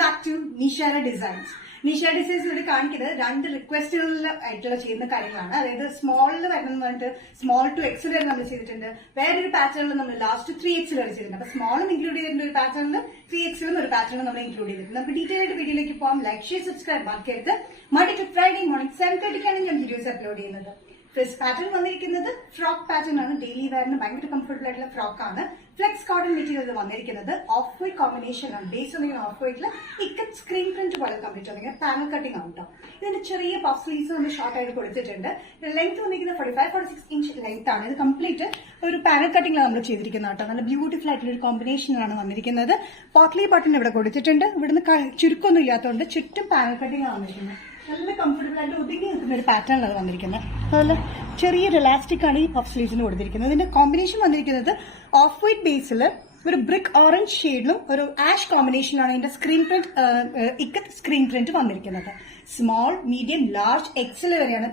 Back to Nishara designs. Nishara designs ഇവിടെ കാണിക്കുന്നത് രണ്ട് റിക്വസ്റ്റുകളിലായിട്ടുള്ള ചെയ്യുന്ന കാര്യങ്ങളാണ്. അതായത് സ്മോളിൽ വരുന്നത് പറഞ്ഞിട്ട് സ്മോൾ ടു എക്സൽ വരെ നമ്മൾ ചെയ്തിട്ടുണ്ട്. വേറൊരു പാറ്റേണിൽ നമ്മൾ ലാസ്റ്റ് 3X വരെ ചെയ്തിട്ടുണ്ട്. അപ്പൊ സ്മോളും ഇൻക്ലൂഡ് ചെയ്തിട്ടുണ്ട് ഒരു പാറ്റേണിൽ, 3Xലും ഒരു പാറ്റേണിൽ നമ്മൾ ഇൻക്ലൂഡ് ചെയ്തിട്ടുണ്ട്. നമുക്ക് ഡീറ്റെയിൽ ആയിട്ട് വീഡിയോയിലേക്ക് പോകാം. ലൈക്ക്, ഷെയർ, സബ്സ്ക്രൈബ് മാർക്കരുത്. മൺഡേ ടു ഫ്രൈഡേ മോർണിംഗ് 7:30 ഞാൻ വീഡിയോസ് അപ്ലോഡ് ചെയ്യുന്നത്. ഫസ്റ്റ് പാറ്റേൺ വന്നിരിക്കുന്നത് ഫ്രോക്ക് പാറ്റേൺ ആണ്. ഡെയിലി വെയറിന് ഭയങ്കര കംഫർട്ടബിൾ ആയിട്ടുള്ള ഫ്രോക്ക് ആണ്. ഫ്ലെക്സ് കോട്ടൺ മെറ്റീരിയൽ വന്നിരിക്കുന്നത് ഓഫ് വൈറ്റ് കോമ്പിനേഷൻ ആണ്. ബേസ് വന്നിരിക്കുന്ന ഓഫ് വൈറ്റിൽ ഇക്കറ്റ് സ്ക്രീൻ പ്രിന്റ് പോലെ കംപ്ലീറ്റ് വന്നിരിക്കുന്നത് പാനൽ കട്ടിംഗ് ആണ് കേട്ടോ. ഇതിന്റെ ചെറിയ പഫ് സ്ലീവ്സ് ഒന്ന് ഷോർട്ട് ആയിട്ട് കൊടുത്തിട്ടുണ്ട്. ലെങ്ത് വന്നിരിക്കുന്നത് 45-46 ഇഞ്ച് ലെങ്ത് ആണ്. ഇത് കംപ്ലീറ്റ് ഒരു പാനൽ കട്ടിംഗിലാണ് നമ്മൾ ചെയ്തിരിക്കുന്നത് കേട്ടോ. നല്ല ബ്യൂട്ടിഫുൾ ആയിട്ടുള്ള ഒരു കോമ്പിനേഷനാണ് വന്നിരിക്കുന്നത്. പോട്ട്ലി ബട്ടൺ ഇവിടെ കൊടുത്തിട്ടുണ്ട്. ഇവിടുന്ന് ചുരുക്കൊന്നും ഇല്ലാത്തതുകൊണ്ട് ചുറ്റും പാനൽ കട്ടിംഗ് ആണ് വന്നിരിക്കുന്നത്. നല്ല കംഫർട്ടബിൾ ആയിട്ട് ഒതുങ്ങി നിൽക്കുന്ന ഒരു പാറ്റേണിലാണ് വന്നിരിക്കുന്നത്. അതുപോലെ ചെറിയൊരു ഇലാസ്റ്റിക് ആണ് ഈ പഫ് സ്ലീവ്സിന് കൊടുത്തിരിക്കുന്നത്. ഇതിന്റെ കോമ്പിനേഷൻ വന്നിരിക്കുന്നത് ഓഫ് വൈറ്റ് ബേസിൽ ഒരു ബ്രിക്ക് ഓറഞ്ച് ഷെയ്ഡിലും ഒരു ആഷ് കോമ്പിനേഷനാണ് ഇതിന്റെ screen print ikat screen print വന്നിരിക്കുന്നത്. സ്മോൾ, മീഡിയം, ലാർജ്, എക്സൽ വരെയാണ്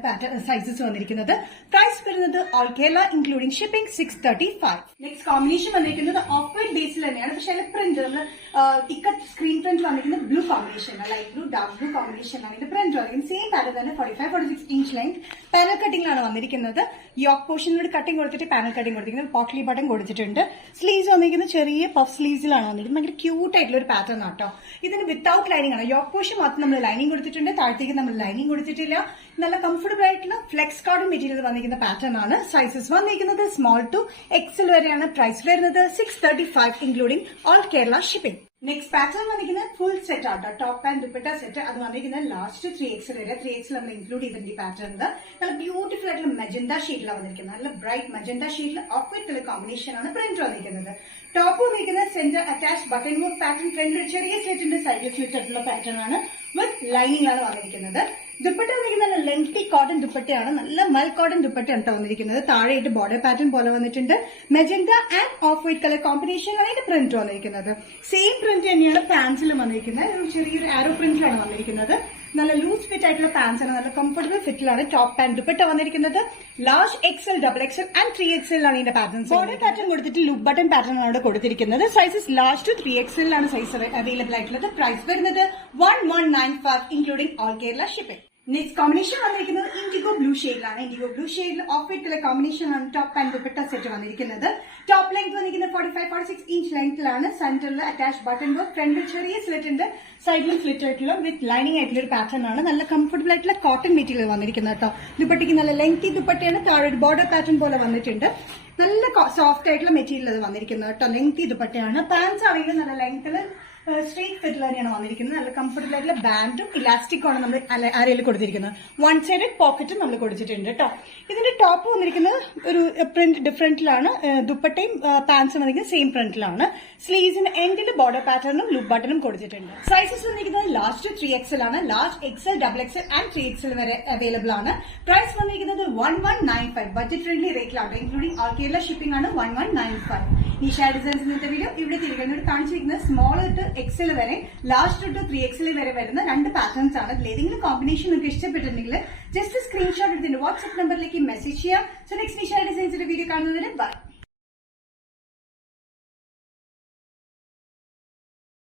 സൈസസ് വന്നിരിക്കുന്നത്. പ്രൈസ് വരുന്നത് all Kerala including shipping 635. Next combination വന്നിരിക്കുന്നത് ഓഫ് വൈറ്റ് ബേസിൽ തന്നെയാണ്. പക്ഷെ അതിന്റെ പ്രിന്റ് നമ്മൾ ഇക്കത്ത് സ്ക്രീൻ പ്രിന്റ് വന്നിരിക്കുന്നത് blue combination, light blue, dark blue കോമ്പിനേഷനാണ് ഇതിന്റെ പ്രിന്റ് വന്നിരിക്കുന്നത്. സെയിം പാറ്റേൺ തന്നെ 45-46 ഇഞ്ച് ലെങ്ത് പാനൽ കട്ടിംഗിലാണ് വന്നിരിക്കുന്നത്. യോക്ക് പോർഷനിലൂടെ കട്ടിംഗ് കൊടുത്തിട്ട് പാനൽ കട്ടിംഗ് കൊടുത്തിരിക്കുന്നത്. പോട്ട്ലി ബട്ടൺ കൊടുത്തിട്ടുണ്ട്. സ്ലീവ്സ് വന്നിരിക്കുന്നത് ചെറിയ പഫ് സ്ലീവ്സിലാണ് വന്നിരിക്കുന്നത്. ഭയങ്കര ക്യൂട്ട് ആയിട്ടുള്ള ഒരു പാറ്റേൺ ആട്ടോ. ഇതിന് വിത്തൌട്ട് ലൈനിങ് ആണ്. യോക്ക് പോർഷൻ മാത്രം നമ്മൾ ലൈനിങ് കൊടുത്തിട്ടുണ്ട്. താഴത്തേക്ക് നമ്മൾ ലൈനിങ് കൊടുത്തിട്ടില്ല. നല്ല കംഫർട്ടബിൾ ആയിട്ടുള്ള ഫ്ലെക്സ് കോട്ടൺ മെറ്റീരിയൽ വന്നിരിക്കുന്ന പാറ്റേൺ ആണ്. സൈസസ് വന്നിരിക്കുന്നത് സ്മോൾ ടു എക്സൽ വരെയാണ്. പ്രൈസ് വരുന്നത് 635 including all Kerala shipping. Next pattern വന്നിരിക്കുന്നത് ഫുൾ സെറ്റ് ആട്ടോ. Top and dupatta set. അത് വന്നിരിക്കുന്നത് ലാസ്റ്റ് 3X വരെ. 3X നമ്മൾ ഇൻക്ലൂഡ് ചെയ്തിട്ടുണ്ട് ഈ പാറ്റേണിൽ. നല്ല ബ്യൂട്ടിഫുൾ ആയിട്ടുള്ള മെജന്ത ഷെയ്ഡിലാണ് വന്നിരിക്കുന്നത്. നല്ല ബ്രൈറ്റ് മെജന്ത ഷെയ്ഡിൽ ഓഫ് വൈറ്റ് കളർ കോമ്പിനേഷൻ ആണ് പ്രിന്റ് വന്നിരിക്കുന്നത്. ടോപ്പ് വന്നിരിക്കുന്നത് centre attach button mode pattern. ഫ്രണ്ടിൽ ചെറിയ സ്ലിറ്റിന്റെ സൈഡിൽ സ്ലിറ്റ് ആയിട്ടുള്ള പാറ്റേൺ ആണ്. വിത്ത് ലൈനിങ് ആണ് വന്നിരിക്കുന്നത്. ദുപ്പട്ട വന്നിരിക്കുന്നത് ലെങ്തി കോട്ടൺ ദുപ്പട്ടയാണ്. നല്ല മൽ കോട്ടൺ ദുപ്പട്ടയാണ് വന്നിരിക്കുന്നത്. താഴെയായിട്ട് ബോർഡർ പാറ്റേൺ പോലെ വന്നിട്ടുണ്ട്. Magenta and of white colour കോമ്പിനേഷനാണ് ഇതിന്റെ പ്രിന്റ് വന്നിരിക്കുന്നത്. സെയിം പ്രിന്റ് തന്നെയാണ് പാൻസിലും വന്നിരിക്കുന്നത്. ഒരു ചെറിയൊരു ആരോ പ്രിന്റിലാണ് വന്നിരിക്കുന്നത്. നല്ല ലൂസ് ഫിറ്റ് ആയിട്ടുള്ള പാൻസ് ആണ്. നല്ല കംഫർട്ടബിൾ ഫിറ്റിലാണ് ടോപ്പ് ആൻഡ് ദുപ്പട്ട വന്നിരിക്കുന്നത്. Large, XL, double XL and 3XL ആണ് ഇതിന്റെ പാറ്റേൺസ്. ബോർഡർ പാറ്റേൺ കൊടുത്തിട്ട് ലൂപ്പ് ബട്ടൺ പാറ്റേൺ ആണ് ഇവിടെ കൊടുത്തിരിക്കുന്നത്. സൈസസ് ലാർജ് ടു 3XL ആണ് സൈസ് അവൈലബിൾ ആയിട്ടുള്ളത്. പ്രൈസ് വരുന്നത് 1195 including all Kerala shipping. Next combination വന്നിരിക്കുന്നത് ഇൻഡിഗോ ബ്ലൂ ഷെയ്ഡിലാണ്. ഇൻഡിഗോ ബ്ലൂ ഷെയ്ഡിൽ ഓഫ് വൈറ്റ് കളർ കോമ്പിനേഷൻ ആണ് ടോപ്പ് ആൻഡ് ദുപ്പട്ട സെറ്റ് വന്നിരിക്കുന്നത്. ടോപ്പ് ലെങ്ത് വന്നിരിക്കുന്നത് 45-46 ഇഞ്ച് ലെങ്ത്തിലാണ്. സെന്ററിൽ അറ്റാച്ച് ബട്ടൺ വർക്ക്. ഫ്രണ്ടിൽ ചെറിയ സ്ലിറ്റ് ഉണ്ട്. സൈഡിലും സ്ലിറ്റ് ആയിട്ടുള്ള വിത്ത് ലൈനിങ് ആയിട്ടുള്ള ഒരു പാറ്റേൺ ആണ്. നല്ല കംഫർട്ടബിൾ ആയിട്ടുള്ള കോട്ടൺ മെറ്റീരിയൽ വന്നിരിക്കുന്നത് കേട്ടോ. ദുപ്പട്ടയ്ക്ക് നല്ല ലെങ്തി ദുപ്പട്ടയാണ്. താഴെ ഒരു ബോർഡർ പാറ്റേൺ പോലെ വന്നിട്ടുണ്ട്. നല്ല സോഫ്റ്റ് ആയിട്ടുള്ള മെറ്റീരിയൽ അത് വന്നിരിക്കുന്നത് കേട്ടോ. ലെങ്തി ദുപ്പട്ടയാണ്. പാൻസ് ആണെങ്കിലും നല്ല ലെങ്ത്തിൽ സ്ട്രെയിറ്റ് ഫിറ്റിൽ തന്നെയാണ് വന്നിരിക്കുന്നത്. നല്ല കംഫർട്ടബിൾ ആയിട്ടുള്ള ബാൻഡും ഇലാസ്റ്റിക്കും ആണ് നമ്മൾ അരയിൽ കൊടുത്തിരിക്കുന്നത്. വൺ സൈഡ് പോക്കറ്റും നമ്മൾ കൊടുത്തിട്ടുണ്ട് കേട്ടോ. ഇതിന്റെ ടോപ്പ് വന്നിരിക്കുന്നത് ഒരു പ്രിന്റ് ഡിഫറെന്റിലാണ്. ദുപ്പട്ടയും പാൻസും വന്നിരിക്കുന്നത് സെയിം പ്രിന്റിലാണ്. സ്ലീവ്സിന്റെ എൻഡിൽ ബോർഡർ പാറ്റേണും ലൂപ്പ് ബട്ടണും കൊടുത്തിട്ടുണ്ട്. സൈസസ് വന്നിരിക്കുന്നത് ലാസ്റ്റ് 3XL ആണ്. Large, XL, double XL and 3XL വരെ അവൈലബിൾ ആണ്. പ്രൈസ് വന്നിരിക്കുന്നത് 1195. ബഡ്ജറ്റ് ഫ്രണ്ട്ലി റേറ്റിലാണ്. ഇൻക്ലൂഡിംഗ് ഓൾ കേരള ഷിപ്പിംഗ് ആണ് 1195. നിഷാര ഡിസൈൻസ് ഇന്നത്തെ വീഡിയോ ഇവിടെ തിരികെ കാണിച്ചിരിക്കുന്നത് സ്മോൾ തൊട്ട് എക്സൽ വരെ, ലാർജ് തൊട്ട് 3XL വരെ വരുന്ന രണ്ട് പാറ്റേൺസ് ആണ്. ഇതിൽ ഏതെങ്കിലും കോമ്പിനേഷൻ നിങ്ങൾക്ക് ഇഷ്ടപ്പെട്ടിട്ടുണ്ടെങ്കിൽ ജസ്റ്റ് സ്ക്രീൻഷോട്ട് എടുത്തിട്ട് വാട്സ്ആപ്പ് നമ്പറിലേക്ക് മെസ്സേജ് ചെയ്യാം. സോ നെക്സ്റ്റ് നിഷാര ഡിസൈൻസിന്റെ വീഡിയോ കാണുന്നതിന് ബൈ.